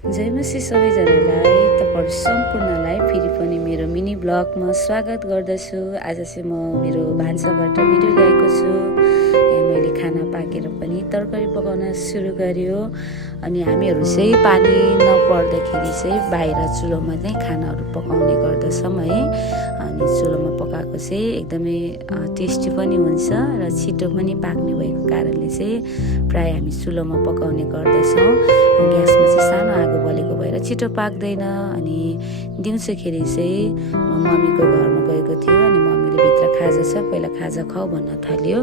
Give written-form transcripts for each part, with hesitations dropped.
जय मसी सबैजनालाई, तपाईहरु सम्पूर्णलाई फेरि पनि मेरो मिनी ब्लगमा स्वागत गर्दछु। आज चाहिँ म मेरो भान्साबाट भिडियो ल्याएको छु। यहाँ मैले खाना पाकेर पनि तरकारी पकाउन सुरु गर्यो। अनि हामीहरु चाहिँ पानी नपर्दाखेरि चाहिँ बाहिर चुलोमा चाहिँ खानाहरु पकाउने गर्दछौं है। अनि चुलोमा पकाएको चाहिँ एकदमै टेस्टी पनि हुन्छ र छिटो पनि पाक्ने भएको कारणले चाहिँ प्राय हामी चुलोमा पकाउने गर्दछौं। ग्यासमा चाहिँ सानो आगो बलेको भएर छिटो पाक्दैन। अनि दिउँसोखेरि चाहिँ म मम्मीको घरमा गएको थियो। अनि मम्मीले भित्र खाजा छ, पहिला खाजा खाऊ भन्न थाल्यो।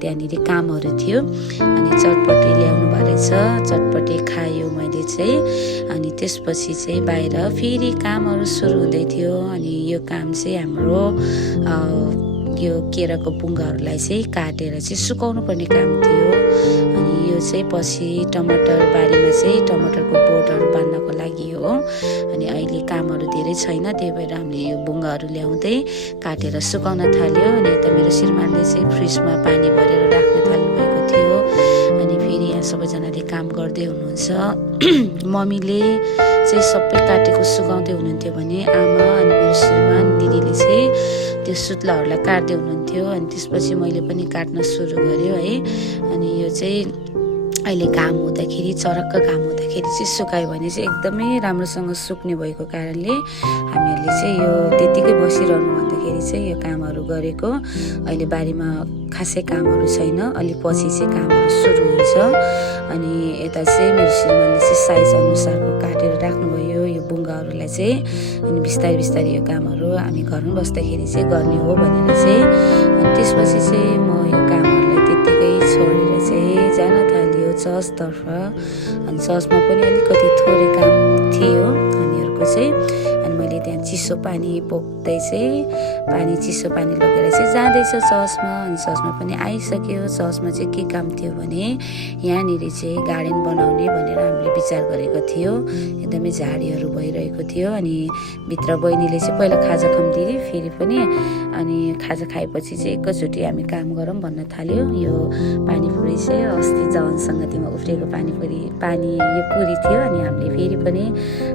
त्यहाँनिर कामहरु थियो अनि चटपटी ल्याउनु भएको रहेछ, चटपटी खायो मैले चाहिँ। अनि त्यसपछि चाहिँ बाहिर फेरि कामहरु सुरु हुँदै थियो। अनि यो काम चाहिँ हाम्रो यो केराको बुङ्गाहरूलाई चाहिँ काटेर चाहिँ सुकाउनु पर्ने काम थियो। अनि यो चाहिँ पछि टमाटर बारीमा चाहिँ टमाटरको बोटहरु बाँड्नको लागि हो। अनि अहिले कामहरु धेरै छैन, त्यही भएर हामीले यो बुङ्गाहरु ल्याउँदै काटेर सुकाउन थाल्यो। अनि यता मेरो श्रीमानले चाहिँ फ्रिजमा पानी भरेर राख्न थाल्नु भएको थियो। अनि फेरि यहाँ सबैजनाले काम गर्दै हुनुहुन्छ। मम्मीले चाहिँ सबै काटेको सुकाउँदै हुनुहुन्थ्यो भने आमा अनि मेरो श्रीमान दिदीले चाहिँ त्यो सुत्लाहरूलाई काट्दै हुनुहुन्थ्यो। अनि त्यसपछि मैले पनि काट्न सुरु गर्यो है। अनि यो चाहिँ अहिले घाम हुँदाखेरि चरक्क घाम हुँदाखेरि चाहिँ सुकायो भने चाहिँ एकदमै राम्रोसँग सुक्ने भएको कारणले हामीहरूले चाहिँ यो त्यतिकै बसिरहनु भन्दाखेरि चाहिँ यो कामहरु गरेको। अहिले बारीमा खासै कामहरु छैन, अलि पछि चाहिँ कामहरु सुरु हुन्छ। अनि यता चाहिँ मेरो श्रीमानले चाहिँ साइज अनुसारको काटेर राख्नुभयो यो बुङ्गाहरुलाई चाहिँ। अनि बिस्तारै बिस्तारै यो कामहरु हामी घरमा बस्दाखेरि चाहिँ गर्ने हो भनेर चाहिँ। अनि त्यसपछि चाहिँ म यो कामहरुलाई त्यतिकै छोडेर चाहिँ जान थाल्यो चर्चतर्फ। अनि चर्चमा पनि अलिकति थोरै काम थियो हामीहरुको चाहिँ। अनि मैले त्यहाँ चिसो पानी बोक्दै चाहिँ चिसो पानी लगेर चाहिँ जाँदैछ चर्चमा। अनि चर्चमा पनि आइसक्यो। चर्चमा चाहिँ के काम थियो भने यहाँनिर चाहिँ गार्डन बनाउने भनेर हामीले विचार गरेको थियो। एकदमै झाडीहरु भइरहेको थियो। अनि भित्र बहिनीले चाहिँ पहिला खाजा खम्दिरी फेरि पनि। अनि खाजा खाएपछि चाहिँ एकैचोटी हामी काम गरौँ भन्न थाल्यो। यो पानीपुरी चाहिँ अस्ति जवन संगतिमा उफ्रेको पानी यो पुरी थियो। अनि हामीले फेरि पनि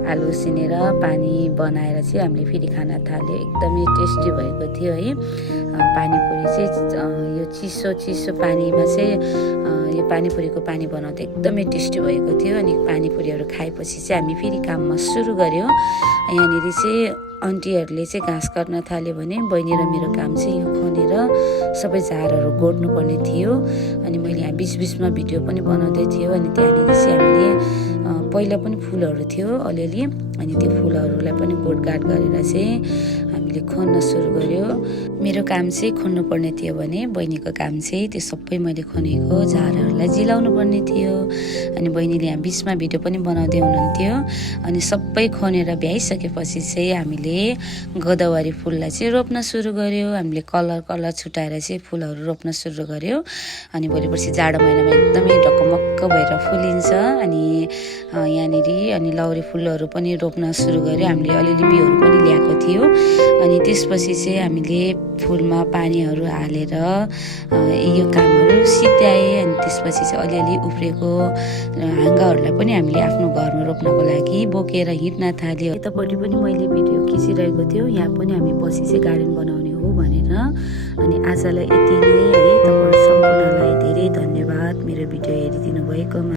आलु उसिनेर पानी बनाएर चाहिँ हामीले फेरि खान थाल्यो। एकदमै टेस्टी भएको थियो है। पानीपुरी चाहिँ यो चिसो पानीमा चाहिँ यो पानीपुरीको पानी बनाउँदा एकदमै टेस्टी भएको थियो। अनि पानीपुरीहरु खाएपछि चाहिँ हामी फेरि काममा सुरु गर्यो। यहाँनिर चाहिँ आन्टीहरुले चाहिँ घाँस काट्न थाल्यो भने बहिनी र मेरो काम चाहिँ यो खनेर सबै झारहरु गोड्नु पर्ने थियो। अनि मैले यहाँ बीचबीचमा भिडियो पनि बनाउँदै थियो। अनि त्यहाँनिर चाहिँ हामीले पहिला पनि फूलहरु थियो अलिअलि। अनि त्यो फूलहरुलाई पनि गोडगाड गरेर चाहिँ हामीले खन्न सुरु गर्यो। मेरो काम चाहिँ खन्नु पर्ने थियो भने बहिनीको काम चाहिँ त्यो सबै मैले खनेको झारहरुलाई जिलाउनु पर्ने थियो। अनि बहिनीले यहाँ बीचमा भिडियो पनि बनाउँदै हुनुहुन्थ्यो। अनि सबै खनेर भ्याइसकेपछि चाहिँ हामीले गोदावरी फूललाई चाहिँ रोप्न सुरु गर्यो। हामीले कलर छुटाएर चाहिँ फूलहरु रोप्न सुरु गर्यो। अनि भोलिपर्सि जाडो महिनामा एकदमै ढकमक्क भएर फुलिन्छ। अनि यहाँनिर अनि लौरी फूलहरु पनि रोप्न सुरु गर्यो। हामीले अलिअलि बिउहरु पनि ल्याएको थियो। अनि त्यसपछि चाहिँ हामीले फूलमा पानीहरु हालेर यो कामहरु सिध्याए। अनि त्यसपछि चाहिँ अलिअलि उफ्रेको हाँगाहरुलाई पनि हामीले आफ्नो घरमा रोप्नको लागि बोकेर हिँड्न थाल्यो। यतापट्टि पनि मैले भिडियो खिचिरहेको थियो। यहाँ पनि हामी पछि चाहिँ गार्डन बनाउने हो भनेर। अनि आजलाई यति नै है। तपाईहरु सम्पूर्णलाई धेरै धन्यवाद मेरो भिडियो हेरिदिनु भएकोमा।